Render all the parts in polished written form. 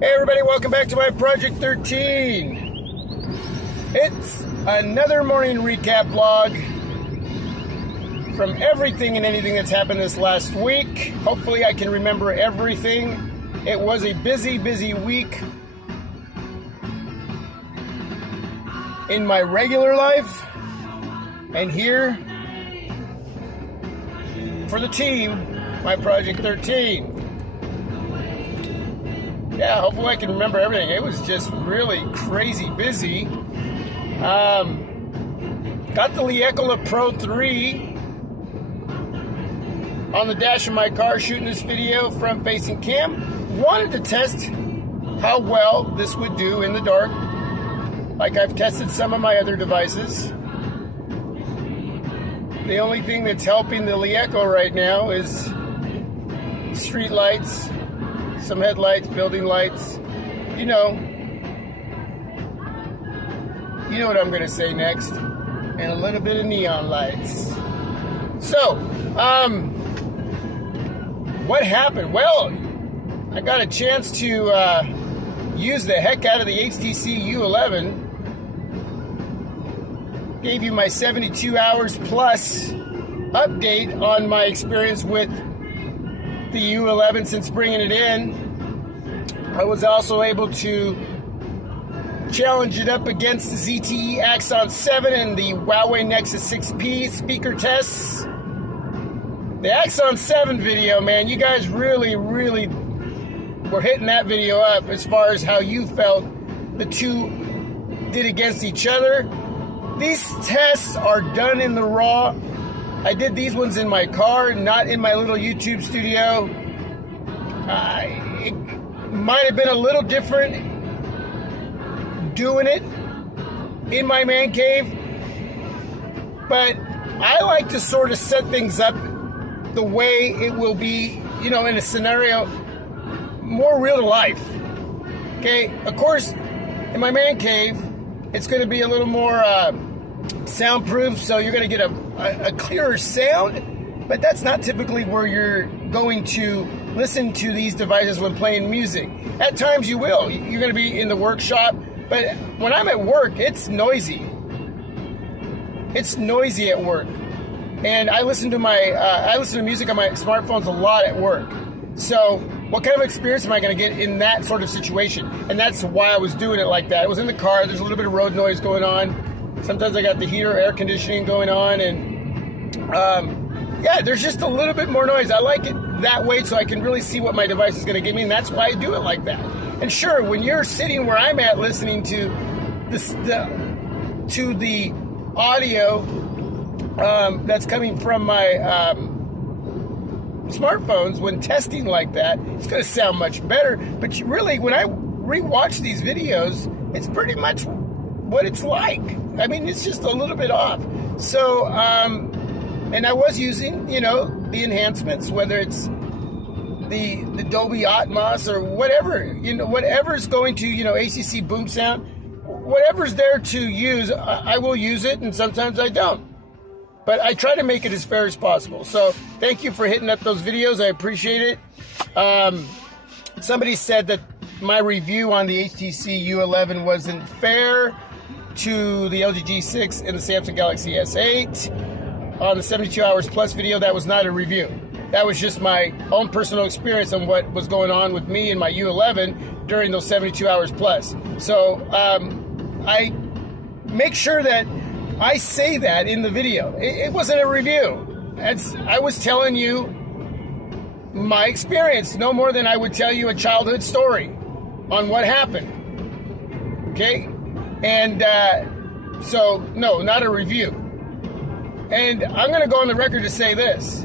Hey everybody, welcome back to my Project 13. It's another morning recap vlog from everything and anything that's happened this last week. Hopefully I can remember everything. It was a busy week in my regular life, and here for the team, my Project 13. Yeah, hopefully I can remember everything. It was just really crazy busy. Got the Liekola Pro 3 on the dash of my car shooting this video, front facing cam. Wanted to test how well this would do in the dark, like I've tested some of my other devices. The only thing that's helping the Liekola right now is street lights, some headlights, building lights. You know what I'm going to say next. And a little bit of neon lights. So, what happened? Well, I got a chance to use the heck out of the HTC U11. Gave you my 72 hours plus update on my experience with the U11 since bringing it in. I was also able to challenge it up against the ZTE Axon 7 and the Huawei Nexus 6P speaker tests. The Axon 7 video, man, you guys really were hitting that video up as far as how you felt the two did against each other. These tests are done in the raw. I did these ones in my car, not in my little YouTube studio. It might have been a little different doing it in my man cave, but I like to sort of set things up the way it will be, in a scenario more real to life. Okay, of course, in my man cave, it's going to be a little more soundproof, so you're going to get a clearer sound, but that's not typically where you're going to listen to these devices when playing music. At times you will. You're going to be in the workshop, but when I'm at work, it's noisy. It's noisy at work. And I listen to music on my smartphones a lot at work. So what kind of experience am I going to get in that sort of situation? And that's why I was doing it like that. I was in the car. There's a little bit of road noise going on. Sometimes I got the heater, air conditioning going on, and yeah, there's just a little bit more noise. I like it that way so I can really see what my device is going to give me, and that's why I do it like that. And sure, when you're sitting where I'm at listening to the audio that's coming from my smartphones, when testing like that, it's going to sound much better. But really, when I rewatch these videos, it's pretty much what it's like. I mean, it's just a little bit off. So, and I was using, the enhancements, whether it's the Dolby Atmos or whatever, whatever's going to, HTC boom sound, whatever's there to use, I will use it, and sometimes I don't. But I try to make it as fair as possible. So thank you for hitting up those videos. I appreciate it. Somebody said that my review on the HTC U11 wasn't fair to the LG G6 and the Samsung Galaxy S8. On the 72 hours plus video, that was not a review. That was just my own personal experience on what was going on with me and my U11 during those 72 hours plus. So I make sure that I say that in the video. It wasn't a review. I was telling you my experience, no more than I would tell you a childhood story on what happened. Okay? And so, no, not a review. And I'm going to go on the record to say this.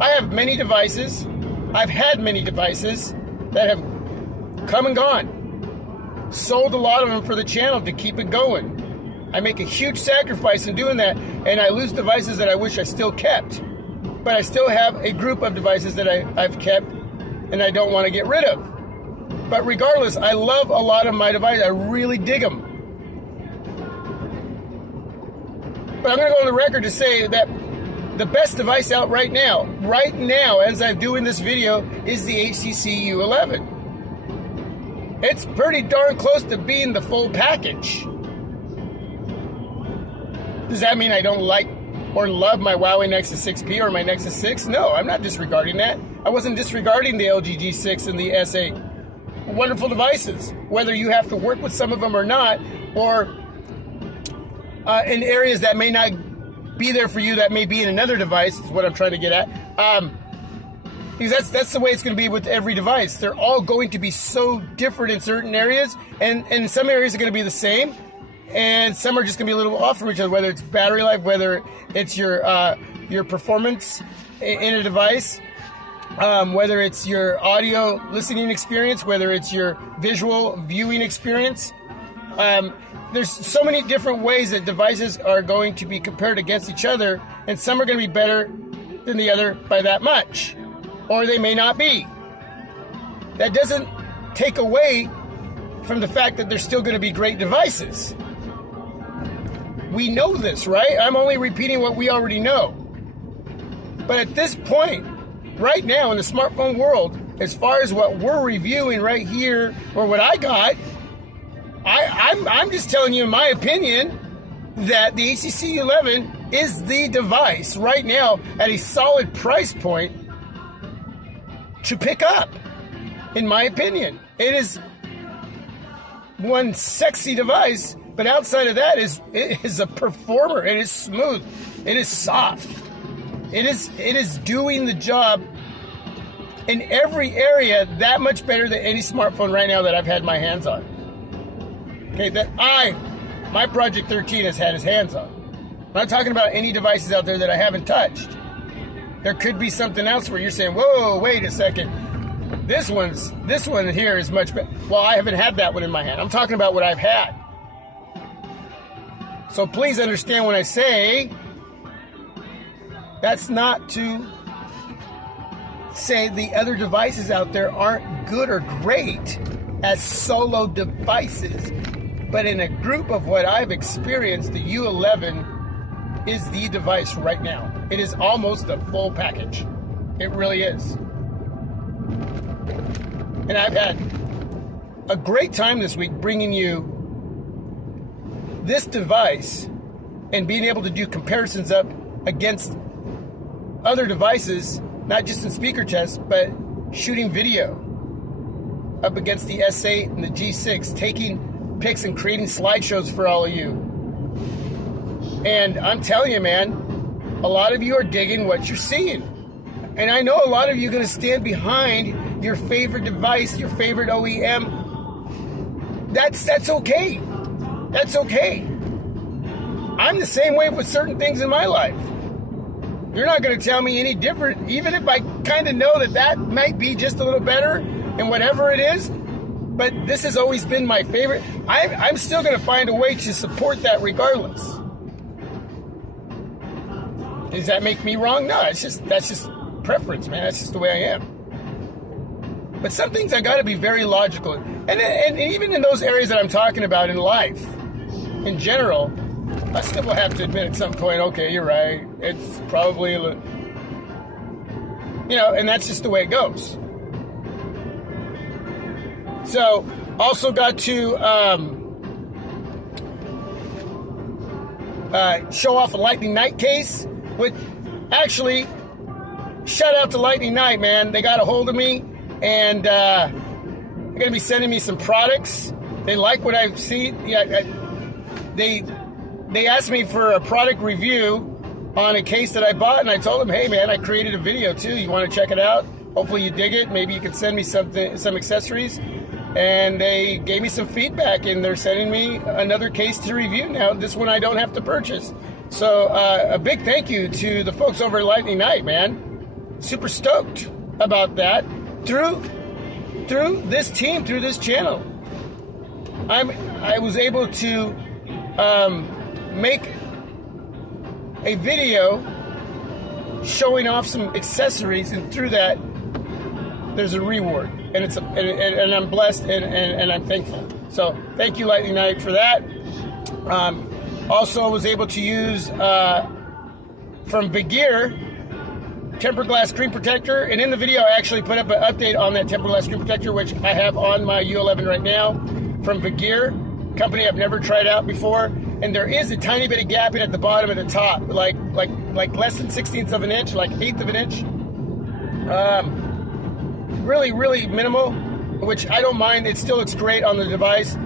I have many devices. I've had many devices that have come and gone. Sold a lot of them for the channel to keep it going. I make a huge sacrifice in doing that, and I lose devices that I wish I still kept. But I still have a group of devices that I've kept and I don't want to get rid of. But regardless, I love a lot of my devices. I really dig them. But I'm going to go on the record to say that the best device out right now, as I'm doing this video, is the HTC U11. It's pretty darn close to being the full package. Does that mean I don't like or love my Huawei Nexus 6P or my Nexus 6? No, I'm not disregarding that. I wasn't disregarding the LG G6 and the S8. Wonderful devices, whether you have to work with some of them or not, or in areas that may not be there for you that may be in another device, is what I'm trying to get at. Because that's the way it's going to be with every device. They're all going to be so different in certain areas, and some areas are going to be the same, and some are just going to be a little off from each other, whether it's battery life, whether it's your performance in a device, whether it's your audio listening experience, whether it's your visual viewing experience. There's so many different ways that devices are going to be compared against each other, and some are going to be better than the other by that much, or they may not be. That doesn't take away from the fact that they're still going to be great devices. We know this, right? I'm only repeating what we already know. But at this point, right now in the smartphone world, as far as what we're reviewing right here, or what I got, I'm just telling you, in my opinion, that the HTC U11 is the device right now at a solid price point to pick up. In my opinion, it is one sexy device, but outside of that, it is a performer. It is smooth. It is soft. It is doing the job in every area that much better than any smartphone right now that I've had my hands on. Okay, that my Project 13 has had his hands on. I'm not talking about any devices out there that I haven't touched. There could be something else where you're saying, whoa, wait a second. This one here is much better. Well, I haven't had that one in my hand. I'm talking about what I've had. So please understand when I say that's not to say the other devices out there aren't good or great as solo devices. But in a group of what I've experienced, the U11 is the device right now. It is almost the full package. It really is. And I've had a great time this week bringing you this device and being able to do comparisons up against other devices, not just in speaker tests, but shooting video up against the S8 and the G6, taking pics and creating slideshows for all of you. And I'm telling you, man, a lot of you are digging what you're seeing. And I know a lot of you are going to stand behind your favorite device, your favorite OEM. That's okay. That's okay. I'm the same way with certain things in my life. You're not going to tell me any different, even if I kind of know that might be just a little better and whatever it is. But this has always been my favorite. I'm still going to find a way to support that regardless. Does that make me wrong? No, that's just preference, man. That's just the way I am. But some things I got to be very logical. And even in those areas that I'm talking about in life, in general, I still will have to admit at some point, okay, you're right. It's probably, and that's just the way it goes. So, also got to show off a Lightning Night case, which actually, shout out to Lightning Night, man. They got a hold of me, and they're going to be sending me some products. They like what I've seen. Yeah, they asked me for a product review on a case that I bought, and I told them, hey, man, I created a video, too. You want to check it out? Hopefully you dig it. Maybe you can send me some accessories. And they gave me some feedback, and they're sending me another case to review now. This one I don't have to purchase. So a big thank you to the folks over at Lightning Night, man. Super stoked about that. Through this team, through this channel, I was able to make a video showing off some accessories, and through that, there's a reward. And and I'm blessed and I'm thankful. So thank you, Lightning Night, for that. Also, I was able to use from Big Gear tempered glass screen protector. And in the video, I actually put up an update on that tempered glass screen protector, which I have on my U11 right now from Gear, company I've never tried out before. And there is a tiny bit of gapping at the bottom and the top, like less than 1/16 of an inch, like 1/8 of an inch. Really, really minimal, which I don't mind. It still looks great on the device,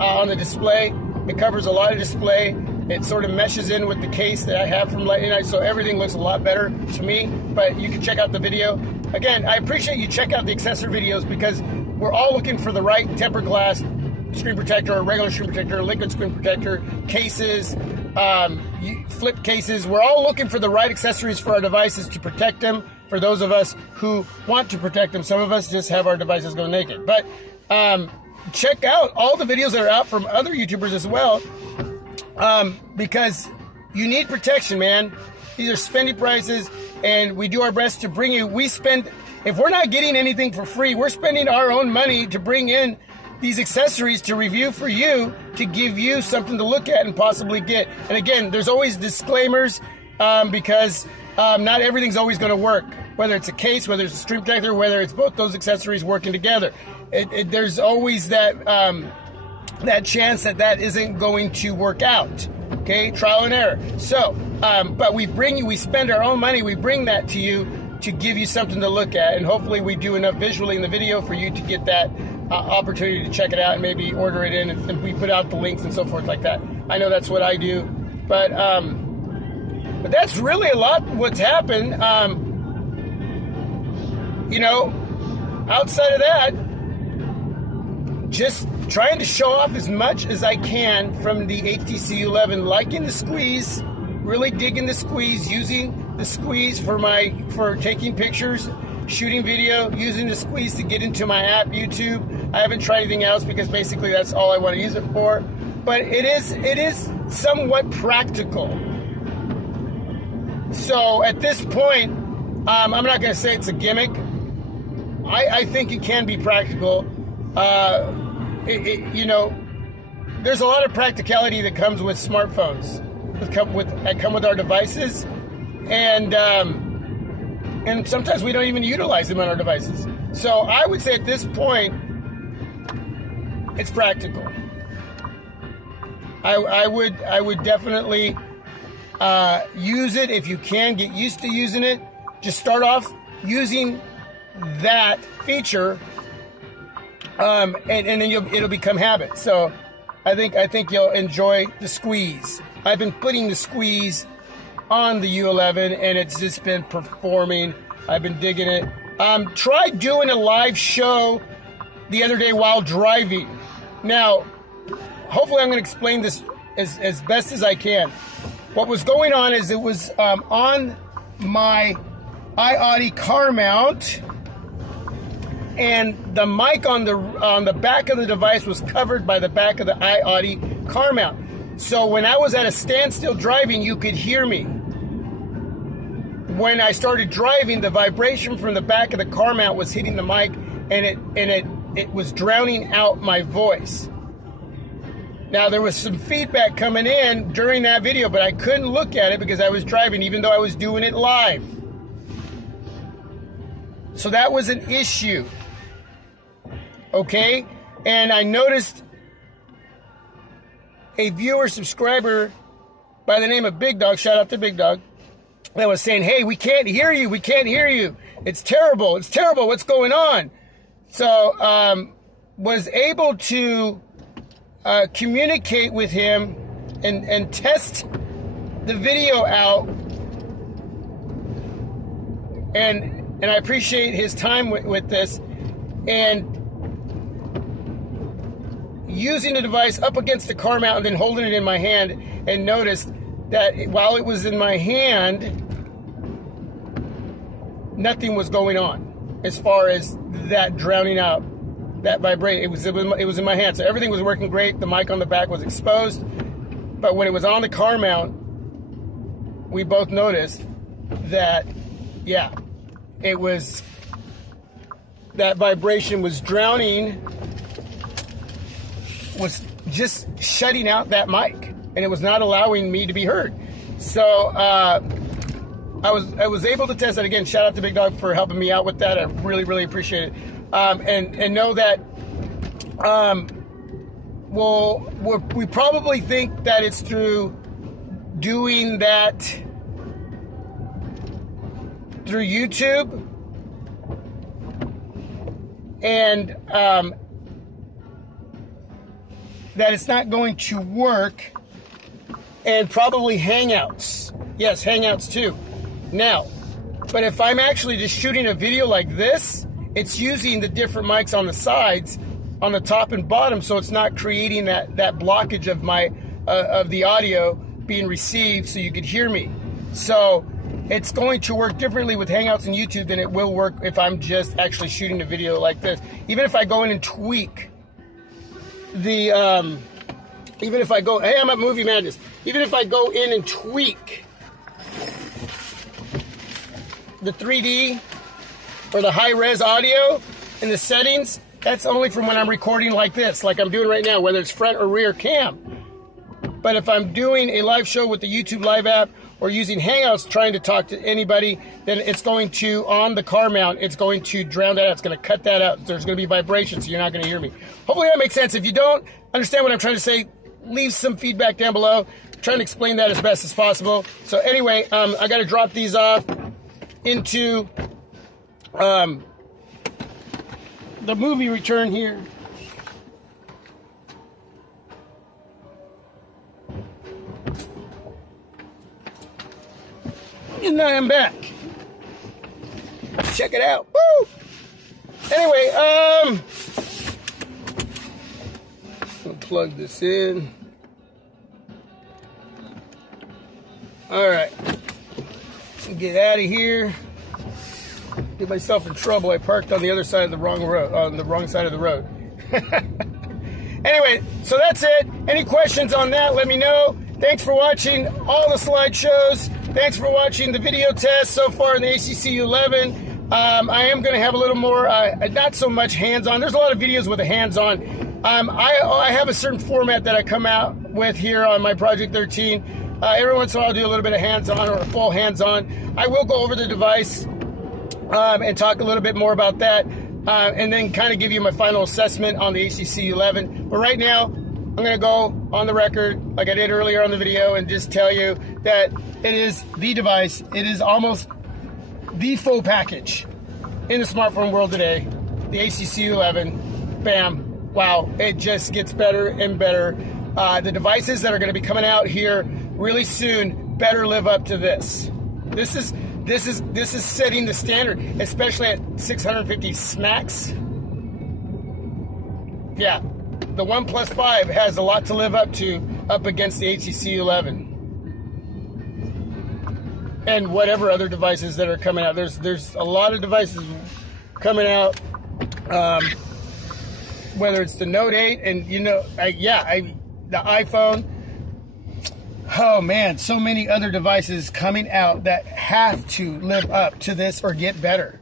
on the display. It covers a lot of display. It sort of meshes in with the case that I have from Light Night, so everything looks a lot better to me. But you can check out the video. Again, I appreciate you check out the accessory videos because we're all looking for the right tempered glass screen protector, or regular screen protector, liquid screen protector, cases, flip cases. We're all looking for the right accessories for our devices to protect them, for those of us who want to protect them. Some of us just have our devices go naked. But check out all the videos that are out from other YouTubers as well, because you need protection, man. These are spendy prices, and we do our best to bring you. If we're not getting anything for free, we're spending our own money to bring in these accessories to review for you, to give you something to look at and possibly get. And again, there's always disclaimers, because not everything's always going to work. Whether it's a case, whether it's a screen protector, whether it's both those accessories working together. There's always that chance that isn't going to work out. Okay, trial and error. So, but we spend our own money, we bring that to you to give you something to look at, and hopefully we do enough visually in the video for you to get that opportunity to check it out and maybe order it in, and we put out the links and so forth like that. I know that's what I do, but that's really a lot what's happened. You know, outside of that, just trying to show off as much as I can from the HTC U11, liking the squeeze, really digging the squeeze, using the squeeze for taking pictures, shooting video, using the squeeze to get into my app, YouTube. I haven't tried anything else because basically that's all I want to use it for. But it is somewhat practical. So at this point, I'm not going to say it's a gimmick. I think it can be practical. You know, there's a lot of practicality that comes with smartphones, that come with our devices, and sometimes we don't even utilize them on our devices. So I would say at this point, it's practical. I would definitely use it if you can. Get used to using it. Just start off using that feature, and then it'll become habit. So I think you'll enjoy the squeeze. I've been putting the squeeze on the U11, and it's just been performing. I've been digging it. Tried doing a live show the other day while driving. Now, hopefully I'm going to explain this as best as I can. What was going on is it was on my iAudi CarMount, and the mic on the back of the device was covered by the back of the iAudi CarMount. So when I was at a standstill driving, you could hear me. When I started driving, the vibration from the back of the CarMount was hitting the mic, and it was drowning out my voice. Now, there was some feedback coming in during that video, but I couldn't look at it because I was driving, even though I was doing it live. So that was an issue. Okay? And I noticed a viewer, subscriber by the name of Big Dog, shout out to Big Dog, that was saying, hey, we can't hear you, we can't hear you. It's terrible, what's going on? So, was able to communicate with him and test the video out, and I appreciate his time with this, and using the device up against the CarMount and then holding it in my hand, and noticed that while it was in my hand, nothing was going on as far as that drowning out, that vibrate. It was in my hand, so everything was working great. The mic on the back was exposed, but when it was on the CarMount, we both noticed that, yeah, it was, that vibration was drowning, was just shutting out that mic, and it was not allowing me to be heard. So I was able to test that. Again, shout out to Big Dog for helping me out with that. I really, really appreciate it. And know that we probably think that it's through doing that through YouTube and that it's not going to work, and probably Hangouts. Yes, Hangouts too. Now, but if I'm actually just shooting a video like this, it's using the different mics on the sides, on the top and bottom, so it's not creating that blockage of my of the audio being received so you could hear me. So it's going to work differently with Hangouts and YouTube than it will work if I'm just actually shooting a video like this. Even if I go in and tweak the, even if I go, hey, I'm at Movie Madness. Even if I go in and tweak the 3D or the high-res audio in the settings, that's only from when I'm recording like this, like I'm doing right now, whether it's front or rear cam. But if I'm doing a live show with the YouTube Live app or using Hangouts trying to talk to anybody, then it's going to, on the CarMount, it's going to drown that out. It's going to cut that out. There's going to be vibration, so you're not going to hear me. Hopefully that makes sense. If you don't understand what I'm trying to say, leave some feedback down below. I'm trying to explain that as best as possible. So anyway, I got to drop these off into the movie return here. And I am back. Check it out. Woo! Anyway, I'll plug this in. All right. Get out of here. Get myself in trouble. I parked on the other side of the wrong road, on the wrong side of the road. Anyway, so that's it. Any questions on that, let me know. Thanks for watching all the slideshows. Thanks for watching the video test so far in the HTC U11. I am going to have a little more, not so much hands-on. There's a lot of videos with the hands-on. I have a certain format that I come out with here on my Project 13. Every once in a while I'll do a little bit of hands-on or a full hands-on. I will go over the device and talk a little bit more about that, and then kind of give you my final assessment on the HTC U11. But right now, I'm going to go on the record, like I did earlier on the video, and just tell you that it is the device. It is almost the full package in the smartphone world today. The HTC U11, bam, wow, it just gets better and better. The devices that are going to be coming out here really soon better live up to this. This is setting the standard, especially at 650 smacks. Yeah. The OnePlus 5 has a lot to live up to up against the HTC U11. And whatever other devices that are coming out. There's a lot of devices coming out, whether it's the Note 8 and, you know, the iPhone. Oh, man, so many other devices coming out that have to live up to this or get better.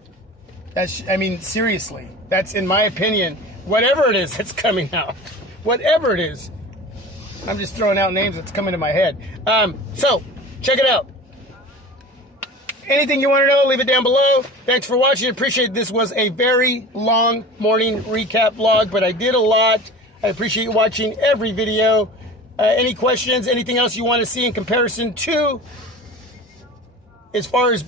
I mean, seriously. That's, in my opinion, whatever it is that's coming out. Whatever it is. I'm just throwing out names that's coming to my head. So, check it out. Anything you want to know, leave it down below. Thanks for watching. Appreciate it. This was a very long morning recap vlog, but I did a lot. I appreciate you watching every video. Any questions, anything else you want to see in comparison to, as far as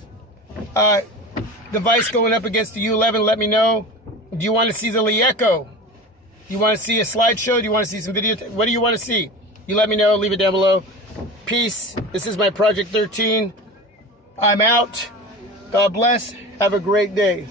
device going up against the U11, let me know. Do you want to see the Lieco? Do you want to see a slideshow? Do you want to see some video? What do you want to see? You let me know. Leave it down below. Peace. This is my Project 13. I'm out. God bless. Have a great day.